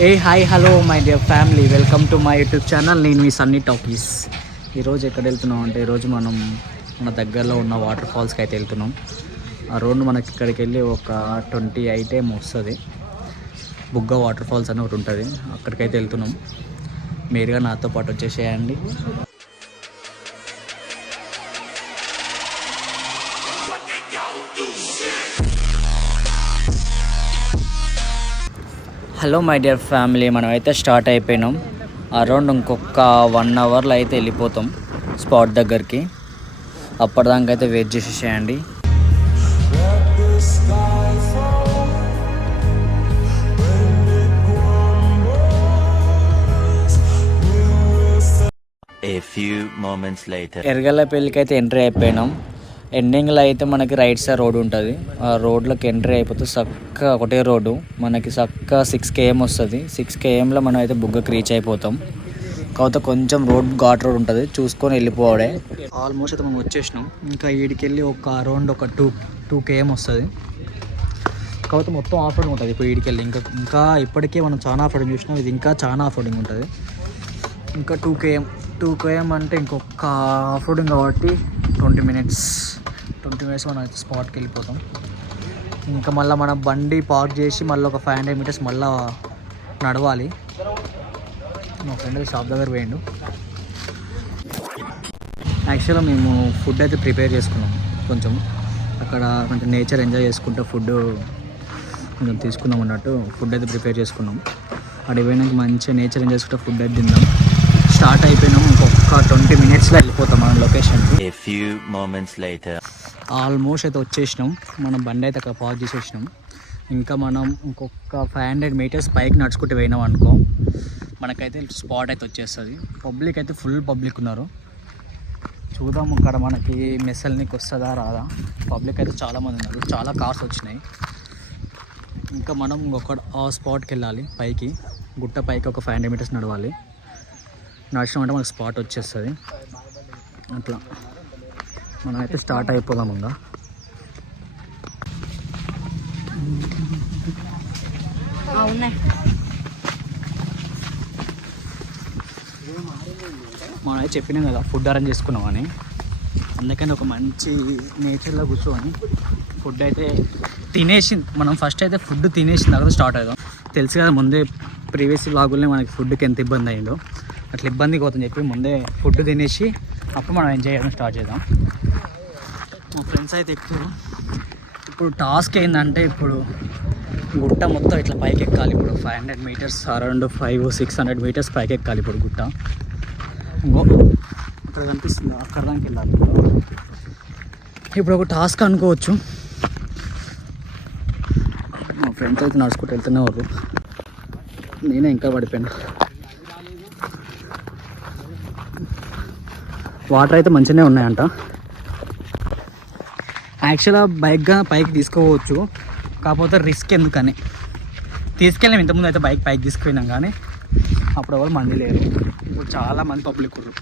Hi hello my dear family, welcome to my YouTube channel. నేను మీ Sunny talkies. ఈరోజు ఎక్కడ వెళ్తున్నాం అంటే ఈరోజు మనం మన దగ్గరలో ఉన్న వాటర్ ఫాల్స్కి అయితే వెళ్తున్నాం. ఆ రోడ్డు మనకి ఇక్కడికి వెళ్ళి ఒక 28 ఏమో వస్తుంది. బుగ్గ వాటర్ ఫాల్స్ అని ఒకటి ఉంటుంది, అక్కడికైతే వెళ్తున్నాం. మీరుగా నాతో పాటు వచ్చేసేయండి. హలో మై డియర్ ఫ్యామిలీ, మనం అయితే స్టార్ట్ అయిపోయినాం. అరౌండ్ ఇంకొక 1 అవర్లో అయితే వెళ్ళిపోతాం స్పాట్ దగ్గరికి. అప్పటిదాకా అయితే వెయిట్ చేసేసేయండి. ఎరగల్లపల్లికి అయితే ఎంట్రీ అయిపోయినాం. ఎండింగ్లో అయితే మనకి రైట్ సైడ్ రోడ్ ఉంటుంది. ఆ రోడ్లోకి ఎంట్రీ అయిపోతే చక్కగా ఒకటే రోడ్డు మనకి చక్కగా 6 km వస్తుంది. 6 kmలో మనం అయితే బుగ్గకి రీచ్ అయిపోతాం. కాకపోతే కొంచెం రోడ్ ఘాట్ రోడ్ ఉంటుంది, చూసుకొని వెళ్ళిపోవడే. ఆల్మోస్ట్ అయితే మనం వచ్చేసినాం. ఇంకా ఈడికి వెళ్ళి ఒక అరౌండ్ ఒక 2 km వస్తుంది. కాకపోతే మొత్తం ఆఫ్ రోడింగ్ ఉంటుంది. ఇప్పుడు ఈడికి వెళ్ళి ఇంకా ఇప్పటికే మనం చాలా ఆఫ్ రోడింగ్ చూసినాం. ఇది ఇంకా చాలా ఆఫ్ రోడింగ్ ఉంటుంది. ఇంకా 2 km అంటే ఇంకొక ఆఫ్ రోడింగ్ కాబట్టి 20 minutes మనం అయితే స్పాట్కి వెళ్ళిపోతాం. ఇంకా మళ్ళీ మన బండి పార్క్ చేసి మళ్ళీ ఒక 500 meters మళ్ళీ నడవాలి. మా ఫ్రెండ్ షాప్ దగ్గర పోయిండు. యాక్చువల్గా మేము ఫుడ్ అయితే ప్రిపేర్ చేసుకున్నాం. కొంచెం అక్కడ కొంచెం నేచర్ ఎంజాయ్ చేసుకుంటూ ఫుడ్ కొంచెం తీసుకున్నాం అన్నట్టు. ఫుడ్ అయితే ప్రిపేర్ చేసుకున్నాం. అక్కడికి పోయినాక మంచిగా నేచర్ ఎంజాయ్ చేసుకుంటూ ఫుడ్ అయితే తిందాం. స్టార్ట్ అయిపోయినాం. ఇంకొక 20 minutesలో వెళ్ళిపోతాం మన లొకేషన్కి. ఆల్మోస్ట్ అయితే వచ్చేసినాం. మనం బండి అయితే అక్కడ పార్క్ చేసేసినాం. ఇంకా మనం ఇంకొక 500 meters పైకి నడుచుకుంటూ పోయినాం అనుకో, మనకైతే స్పాట్ అయితే వచ్చేస్తుంది. పబ్లిక్ అయితే ఫుల్ పబ్లిక్ ఉన్నారు. చూద్దాం అక్కడ మనకి మెస్సల్నికి వస్తుందా రాదా. పబ్లిక్ అయితే చాలామంది ఉన్నారు, చాలా కార్స్ వచ్చినాయి. ఇంకా మనం ఆ స్పాట్కి వెళ్ళాలి. పైకి గుట్ట పైకి ఒక 500 meters నడవాలి. నడిచినామంటే మనకు స్పాట్ వచ్చేస్తుంది. అట్లా మనం అయితే స్టార్ట్ అయిపోదాం. ఇంకా మనం అయితే చెప్పినాం కదా ఫుడ్ అరేంజ్ చేసుకున్నామని. అందుకని ఒక మంచి నేచర్లో కూర్చొని ఫుడ్ అయితే తినేసి మనం ఫస్ట్ అయితే ఫుడ్ తినేసిన తర్వాత స్టార్ట్ అవుదాం. తెలుసు కదా ముందే ప్రీవియస్ వ్లాగుల్నే మనకి ఫుడ్కి ఎంత ఇబ్బంది అయిందో, అట్లా ఇబ్బంది పోతుందని చెప్పి ముందే ఫుడ్ తినేసి అప్పుడు మనం ఎంజాయ్ చేయడం స్టార్ట్ చేద్దాం. మా ఫ్రెండ్స్ అయితే ఎక్కువ ఇప్పుడు టాస్క్ ఏంటంటే ఇప్పుడు గుట్ట మొత్తం ఇట్లా పైకి ఎక్కాలి. ఇప్పుడు 500 meters అరౌండ్ 500-600 meters పైకి ఎక్కాలి ఇప్పుడు గుట్ట. ఇంకో ఇక్కడ కనిపిస్తుంది, అక్కడ దానికి వెళ్ళాలి. ఇప్పుడు ఒక టాస్క్ అనుకోవచ్చు. మా ఫ్రెండ్స్ అయితే నడుచుకుంటూ వెళ్తున్నారు. నేనే ఇంకా పడిపోయాను. వాటర్ అయితే మంచిగానే ఉన్నాయంట. యాక్చువల్గా బైక్గా పైకి తీసుకోవచ్చు, కాకపోతే రిస్క్ ఎందుకని తీసుకెళ్ళాం. ఇంతకుముందు అయితే బైక్ పైకి తీసుకుపోయినాం, కానీ అప్పుడు ఎవరు మంది లేరు. ఇప్పుడు చాలా మంది పబ్లిక్ ఉన్నారు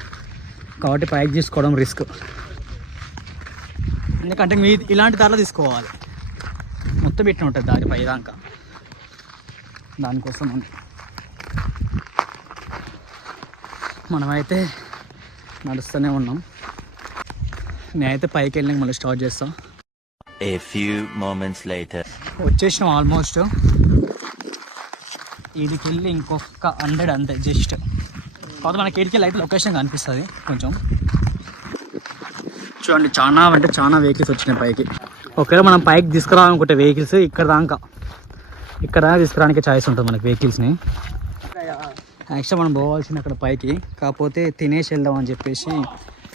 కాబట్టి పైకి తీసుకోవడం రిస్క్. ఎందుకంటే మీ ఇలాంటి దారిలో తీసుకోవాలి, మొత్తం పెట్టిన ఉంటుంది దారి పైదాకా. దానికోసం మనమైతే నడుస్తూనే ఉన్నాం. నేనైతే పైకి వెళ్ళినాక మళ్ళీ స్టార్ట్ చేస్తాం. వచ్చేసినాం ఆల్మోస్ట్. వీడికి వెళ్ళి ఇంకొక 100 అంతే జస్ట్. కాకపోతే మనకి వీడికి వెళ్ళి అయితే లొకేషన్ కనిపిస్తుంది కొంచెం. చూడండి చాలా అంటే చాలా వెహికల్స్ వచ్చినాయి పైకి. ఒకవేళ మనం పైకి తీసుకురావాలనుకుంటే వెహికల్స్ ఇక్కడ దాకా తీసుకురావడానికి ఛాయిస్ ఉంటుంది మనకి వెహికల్స్ని. యాక్చువల్గా మనం పోవాల్సింది అక్కడ పైకి, కాకపోతే తినేసి వెళ్దాం అని చెప్పేసి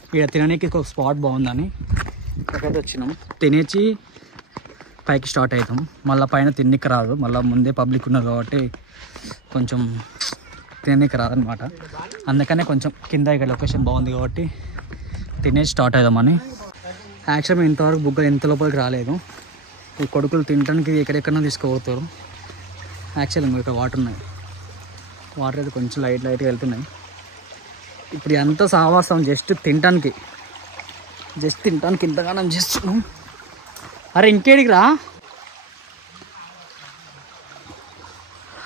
ఇక్కడ తినడానికి ఒక స్పాట్ బాగుందని ఇక్కడికైతే వచ్చినాం. తినేసి పైకి స్టార్ట్ అవుతాం. మళ్ళీ పైన తిన్నికి రాదు, మళ్ళీ ముందే పబ్లిక్ ఉన్నారు కాబట్టి కొంచెం తినడానికి రాదనమాట. అందుకనే కొంచెం కింద ఇక్కడ లొకేషన్ బాగుంది కాబట్టి తినేసి స్టార్ట్ అవుదామని. యాక్చువల్ మేము ఇంతవరకు బుగ్గలు ఎంత లోపలికి రాలేదు. ఈ కొడుకులు తినడానికి ఎక్కడెక్కడో తీసుకుపోతారు. యాక్చువల్లీ ఇక్కడ వాటర్ ఉన్నాయి. వాటర్ అయితే కొంచెం లైట్గా వెళ్తున్నాయి. ఇప్పుడు ఎంత సావాసం జస్ట్ తినడానికి ఇంతగానం చేస్తున్నాం. అరే ఇంకేడికి రా.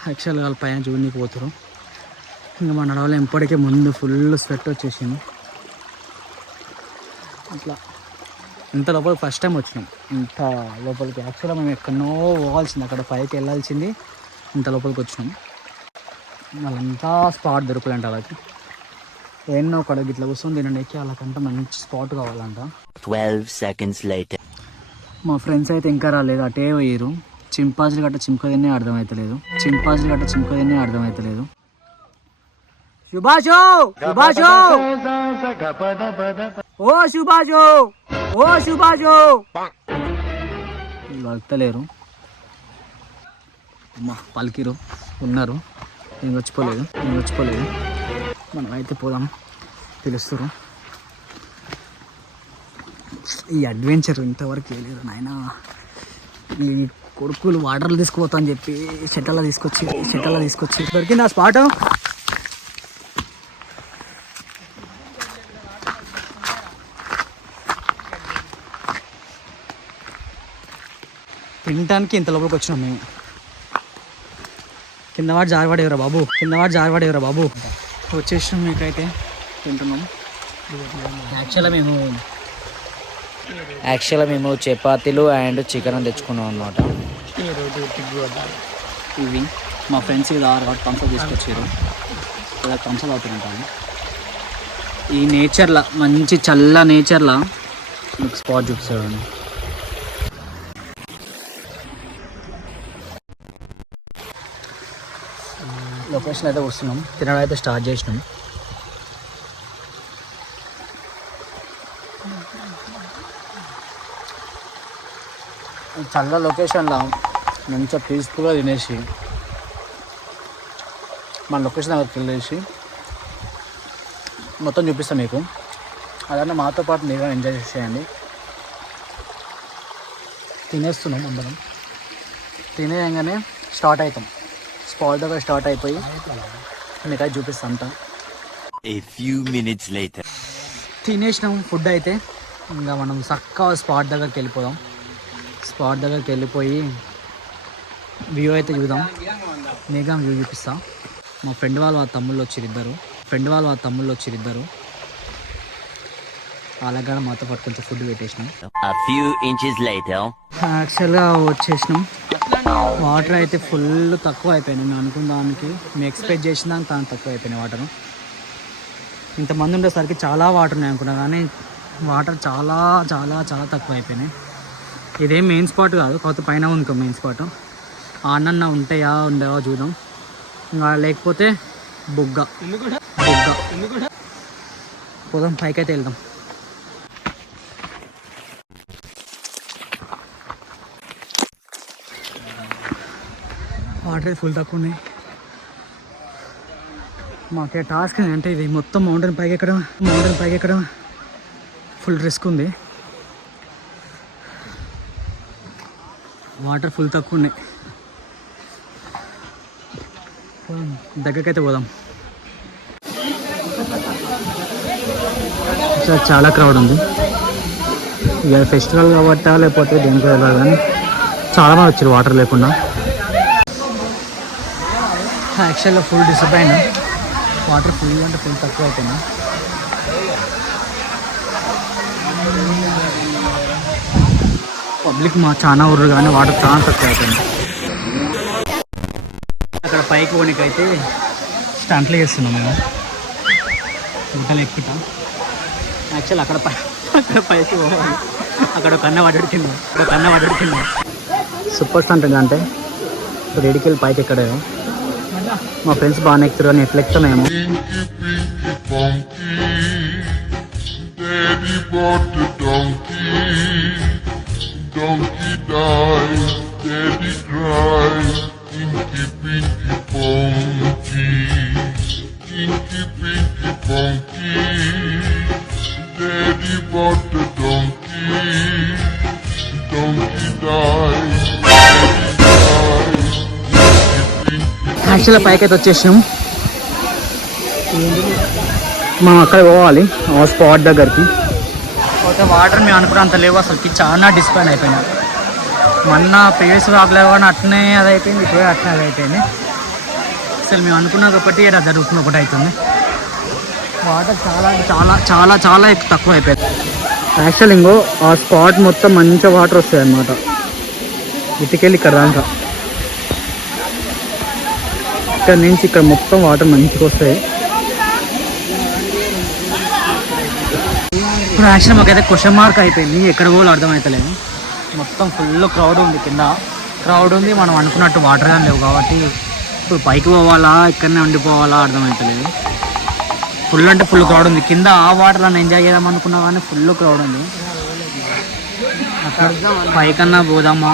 యాక్చువల్గా వాళ్ళ పైన చూడనీకి పోతారు. ఇంకా మన నడవలో ఎప్పటికీ ముందు ఫుల్ స్వెట్ వచ్చేసింది. అట్లా ఇంత లోపలికి ఫస్ట్ టైం వచ్చినాం. ఇంత లోపలికి యాక్చువల్గా మేము ఎక్కడనో పోవాల్సింది, అక్కడ పైకి వెళ్ళాల్సింది. ఇంత లోపలికి వచ్చినాం. వాళ్ళంతా స్పాట్ దొరకలంట వాళ్ళకి. ఎన్నో ఒకడ ఇట్లా కూర్చొని తినడానికి వాళ్ళకంటే మంచి స్పాట్ కావాలంట. 12 seconds later. మా ఫ్రెండ్స్ అయితే ఇంకా రాలేదు, అటే పోయారు. చింపాజీలు గట్ట చింపదనే అర్థమవుతలేదు. సుభాషు ఓ సుభాషు వస్తలేరు. అమ్మా పలికిరు ఉన్నారు. నేను వచ్చిపోలేదు. మనం అయితే పోదాం, పిలుస్తారు. ఈ అడ్వెంచర్ ఇంతవరకు వేయలేదు నాయన. ఈ కొడుకులు వాటర్లు తీసుకుపోతా అని చెప్పి చెట్టలా తీసుకొచ్చి దొరికింది ఆ స్పాట్. తినటానికి ఇంత లోపలికి వచ్చినాం మేము. కిందవాడు జారవాడేవరా బాబు. వచ్చేసినాం. మీకైతే తింటున్నాం. యాక్చువల్గా మేము చపాతీలు అండ్ చికెన్ తెచ్చుకున్నాం అన్నమాట. ఇవి మా ఫ్రెండ్స్ ఇది 6 థమ్స్అప్ తీసుకొచ్చారు. ఇలా థమ్స్అప్ అవుతుంటాను. ఈ నేచర్లా మంచి చల్ల నేచర్లా మీకు స్పాట్ చూపిస్తాను. లొకేషన్ అయితే వస్తున్నాం. తినడం అయితే స్టార్ట్ చేసినాం. చల్ల లొకేషన్లో మంచిగా పీస్ఫుల్గా తినేసి మన లొకేషన్ దగ్గరికి వెళ్ళేసి మొత్తం చూపిస్తాం మీకు. అలానే మాతో పాటు మీరు ఎంజాయ్ చేసేయండి. తినేస్తున్నాం అందరం. తినేయంగానే స్టార్ట్ అవుతాం. స్పాట్ దగ్గర స్టార్ట్ అయిపోయి మీకు అది చూపిస్తాం అంతా. A few minutes later. తినేసినాం ఫుడ్ అయితే. ఇంకా మనం చక్కగా స్పాట్ దగ్గరికి వెళ్ళిపోదాం. స్పాట్ దగ్గరికి వెళ్ళిపోయి వ్యూ అయితే చూద్దాం. మేఘం వ్యూ చూపిస్తా. మా ఫ్రెండ్ వాళ్ళు ఆ తమ్ముళ్ళు వచ్చిరు ఇద్దరు. వాళ్ళకి కూడా మాతో పాటు కొంచెం food పెట్టేసినాం. A few inches later. యాక్చువల్గా వచ్చేసినాం. వాటర్ అయితే ఫుల్ తక్కువ అయిపోయినాయి. మేము అనుకున్న దానికి, మేము ఎక్స్పెక్ట్ చేసిన దానికి దానికి తక్కువ అయిపోయినాయి వాటర్. ఇంతమంది ఉండేసరికి చాలా వాటర్ ఉన్నాయి అనుకున్నా, కానీ వాటర్ చాలా చాలా చాలా తక్కువ అయిపోయినాయి. ఇదేం మెయిన్ స్పాట్ కాదు, కాకపోతే పైన ఉంది మెయిన్ స్పాట్. ఆనన్న ఉంటాయా ఉండవా చూద్దాం. ఇంకా లేకపోతే బుగ్గ పోదాం, పైకి అయితే వెళ్దాం. వాటర్ ఫుల్ తక్కువ ఉన్నాయి. మాకే టాస్క్ ఏంటంటే ఇది మొత్తం మౌంటైన్ పైకి ఎక్కడం ఫుల్ రిస్క్ ఉంది. వాటర్ ఫుల్ తక్కువ ఉన్నాయి. దగ్గరకైతే పోదాం. చాలా క్రౌడ్ ఉంది. ఇక ఫెస్టివల్ కాబట్టా లేకపోతే దేనికి వెళ్ళాలి, కానీ చాలామంది వచ్చారు వాటర్ లేకుండా. యాక్చువల్గా ఫుల్ డిసప్పాయింట్. వాటర్ ఫుల్ అంటే ఫుల్ తక్కువ అయిపోయింది. పబ్లిక్ చాలా ఊరు, కానీ వాటర్ చాలా తక్కువ అయిపోయింది. అక్కడ పైకి పోనీకైతే స్టంట్లు చేస్తున్నాం మేము. గుట్టలు ఎక్కుతాం. యాక్చువల్ అక్కడ పైకి పోవాలి. అక్కడ ఒక అన్న పడ్డాడు కింద. సూపర్ స్టంట్ అంటే ఇప్పుడు ఎడికెళ్ళి పైకి ఎక్కడే. మా ఫ్రెండ్స్ బాగానే ఎక్కుతారు, కానీ ఎట్లా ఎక్కుతున్నాయేమో. యాక్చువల్గా పైకి అయితే వచ్చేసినాం. మనం అక్కడ పోవాలి ఆ స్పాట్ దగ్గరికి. పోతే వాటర్ మేము అనుకున్నంత లేవు అసలుకి. చాలా డిస్పాయింట్ అయిపోయినా. మొన్న ప్రీవియస్ వాక్లో కానీ అట్నే అది అయిపోయింది, ఇప్పుడు అట్నే అది అయిపోయింది. యాక్చువల్ మేము అనుకున్నా కాబట్టి ఇక్కడ జరుగుతుంది ఒకటి అవుతుంది. వాటర్ చాలా చాలా చాలా చాలా తక్కువ అయిపోయింది. యాక్చువల్ ఇంకో ఆ స్పాట్ మొత్తం మంచిగా వాటర్ వస్తాయి అన్నమాట. ఇటుకెళ్ళి ఇక్కడ దాకా ఇక్కడ నుంచి ఇక్కడ మొత్తం వాటర్ మంచిగా వస్తాయి. ఇప్పుడు యాక్చువల్ మాకైతే క్వశ్చన్ మార్క్ అయిపోయింది, ఎక్కడ పోలో అర్థమవుతలేదు. మొత్తం ఫుల్ క్రౌడ్ ఉంది, కింద క్రౌడ్ ఉంది. మనం అనుకున్నట్టు వాటర్ కానీ లేవు కాబట్టి ఇప్పుడు పైకి పోవాలా ఇక్కడనే ఉండిపోవాలా అర్థమవుతలేదు. ఫుల్ అంటే ఫుల్ క్రౌడ్ ఉంది. కింద ఆ వాటర్ అని ఎంజాయ్ చేద్దాం అనుకున్నా కానీ ఫుల్ క్రౌడ్ ఉంది. అక్కడ పైకన్నా పోదామా?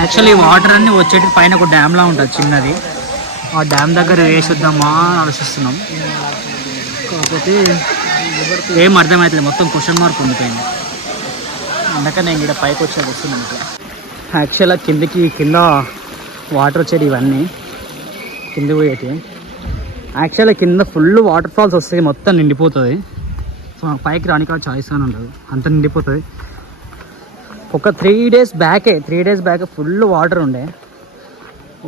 యాక్చువల్లీ ఈ వాటర్ అన్నీ వచ్చేటి పైన ఒక డ్యామ్లా ఉంటుంది చిన్నది, ఆ డ్యామ్ దగ్గర వేసి వద్దామా అని ఆలోచిస్తున్నాం. కాకపోతే ఏం అర్థమవుతుంది, మొత్తం క్వశ్చన్ మార్క్ ఉండిపోయింది. అందుకని నేను ఇక్కడ పైకి వచ్చి వస్తున్నాను. ఇట్లా యాక్చువల్గా కింద వాటర్ వచ్చేది ఇవన్నీ కింద పోయేటి. యాక్చువల్గా కింద ఫుల్ వాటర్ ఫాల్స్ వస్తాయి, మొత్తం నిండిపోతుంది. సో నాకు పైకి రానికి చాయిస్ అని ఉండదు, అంత నిండిపోతుంది. ఒక 3 days బ్యాకే ఫుల్ వాటర్ ఉండే.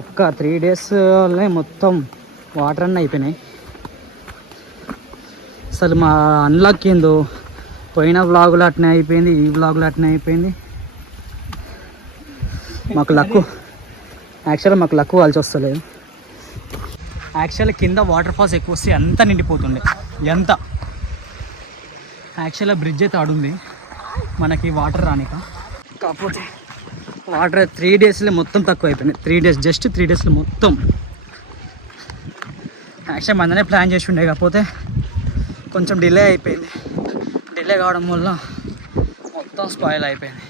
ఒక్క 3 daysలో మొత్తం వాటర్ అన్నీ అయిపోయినాయి. అసలు మా అన్లాక్ ఏందో, పోయిన వ్లాగులు అట్నే అయిపోయింది, ఈ వ్లాగులు అట్నే అయిపోయింది. మాకు లక్కు కలిసి వస్తలేదు. యాక్చువల్లీ కింద వాటర్ ఫాల్స్ ఎక్కువ వస్తే అంతా నిండిపోతుండే. ఎంత యాక్చువల్గా బ్రిడ్జ్ అయితే ఆడుంది మనకి వాటర్ రానిక. కాకపోతే వాటర్ 3 daysలో మొత్తం తక్కువ అయిపోయినాయి. 3 days, జస్ట్ 3 daysలో మొత్తం. యాక్చువల్లీ మననే ప్లాన్ చేసి ఉండే, కాకపోతే కొంచెం డిలే అయిపోయింది. డిలే కావడం వల్ల మొత్తం స్పాయిల్ అయిపోయింది.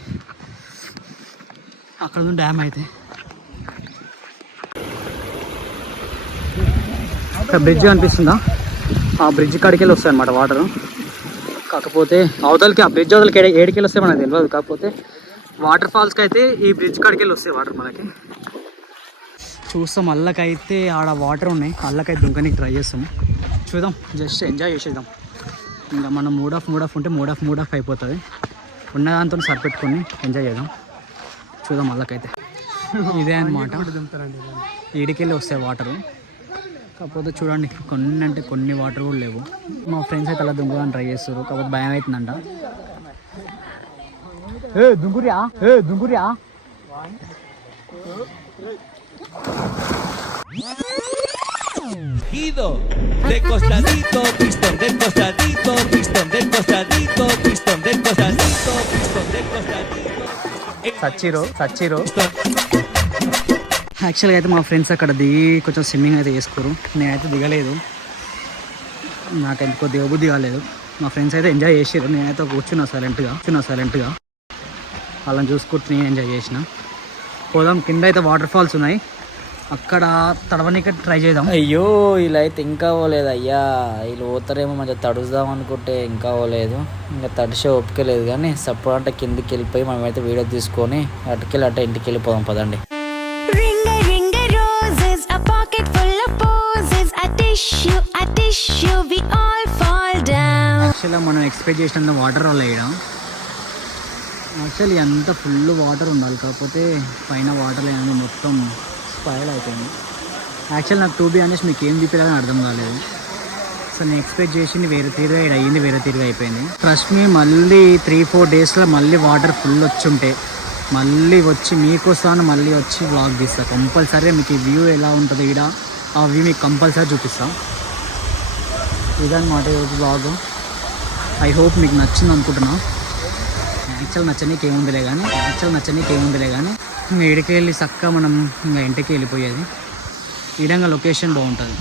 అక్కడ ఉంది డ్యామ్ అయితే. ఇక్కడ బ్రిడ్జ్ కనిపిస్తుందా? ఆ బ్రిడ్జ్ కాడికి వెళ్ళి వస్తాయి అన్నమాట వాటర్. కాకపోతే అవతలకి ఆ బ్రిడ్జ్ అవతలకి ఏడికెళ్ళి వస్తాయి మనకు తెలియదు. కాకపోతే వాటర్ ఫాల్స్కి అయితే ఈ బ్రిడ్జ్ కాడికి వెళ్ళి వస్తాయి వాటర్ మనకి. చూస్తాం, అల్లకైతే ఆడ వాటర్ ఉన్నాయి, అల్లకైతే దుంకనికి ట్రై చేస్తాం. చూద్దాం, జస్ట్ ఎంజాయ్ చేసేద్దాం. ఇంకా మనం మూడ్ ఆఫ్ ఉంటే మూడ్ ఆఫ్ అయిపోతుంది. ఉన్న దాంతో సరిపెట్టుకొని ఎంజాయ్ చేద్దాం. చూద్దాం అల్లకైతే. ఇదే అన్నమాట, ఈడికెళ్ళి వస్తాయి వాటరు. కాకపోతే చూడండి, కొన్ని వాటర్ కూడా లేవు. మా ఫ్రెండ్స్ అయితే అలా దుంకుదని ట్రై చేస్తారు, కాకపోతే భయం అవుతుందంట. దుంకురియా de costadito, pistón del costadito, pistón del costadito, pistón del costadito, pistón del costadito. సచ్చిరో యాక్చువల్గా అయితే మా ఫ్రెండ్స్ అక్కడ దిగి కొంచెం స్విమ్మింగ్ అయితే చేసుకోరు. నేనైతే దిగలేదు, నాకైతే కొద్దిగా బుద్ధి కాలేదు. మా ఫ్రెండ్స్ అయితే ఎంజాయ్ చేసారు, నేనైతే కూర్చున్నా సైలెంట్గా వాళ్ళని చూసుకుంటూ నేను ఎంజాయ్ చేసిన. పోదాం, కింద అయితే వాటర్ ఫాల్స్ ఉన్నాయి, అక్కడ తడవనికి ట్రై చేద్దాం. అయ్యో ఇలా అయితే ఇంకా పోలేదు అయ్యా. వీళ్ళు పోతారేమో మంచిగా తడుస్తాం అనుకుంటే ఇంకా పోలేదు. ఇంకా తడిసే ఒప్పుకోలేదు. కానీ సప్పుడు అంటే కిందికి వెళ్ళిపోయి మనమైతే వీడియో తీసుకొని అటుకెళ్ళి అట్ట ఇంటికి వెళ్ళిపోదాం పదండి. యాక్చువల్గా మనం ఎక్స్పెక్ట్ చేసినంత వాటర్ వల్ల వేయడం. యాక్చువల్లీ అంత ఫుల్ వాటర్ ఉండాలి, కాకపోతే పైన వాటర్ లేని మొత్తం స్పాయిల్ అయిపోయింది. యాక్చువల్ నాకు 2 be మీకు ఏం చూపించాలని అర్థం కాలేదు. సో నేను ఎక్స్పెక్ట్ చేసింది వేరే తీరుగా, ఇక్కడ అయ్యింది వేరే తీరుగా అయిపోయింది. ట్రస్ట్ మీ, మళ్ళీ 3-4 daysలో మళ్ళీ వాటర్ ఫుల్ వచ్చి మళ్ళీ వచ్చి మీకోసాను మళ్ళీ వచ్చి వ్లాగ్ తీస్తాను కంపల్సరీ. మీకు ఈ వ్యూ ఎలా ఉంటుంది ఇక్కడ, ఆ వ్యూ మీకు కంపల్సరీ చూపిస్తాను. ఇదన్నమాట ఈరోజు వ్లాగ్. ఐ హోప్ మీకు నచ్చింది అనుకుంటున్నా. యాక్చువల్ నచ్చనీకి ఏముందిలే కానీ ఇంకా ఇడికి వెళ్ళి చక్కగా మనం ఇంకా ఇంటికి వెళ్ళిపోయేది. ఈ విధంగా లొకేషన్ బాగుంటుంది.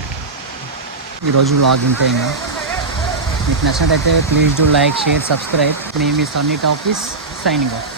ఈరోజు వ్లాగ్ ఇంతే. ఇంకా మీకు నచ్చినట్టయితే please do like, share, subscribe. నేను మీ సన్నీ టాకీస్ సైనింగ్ ఆఫ్.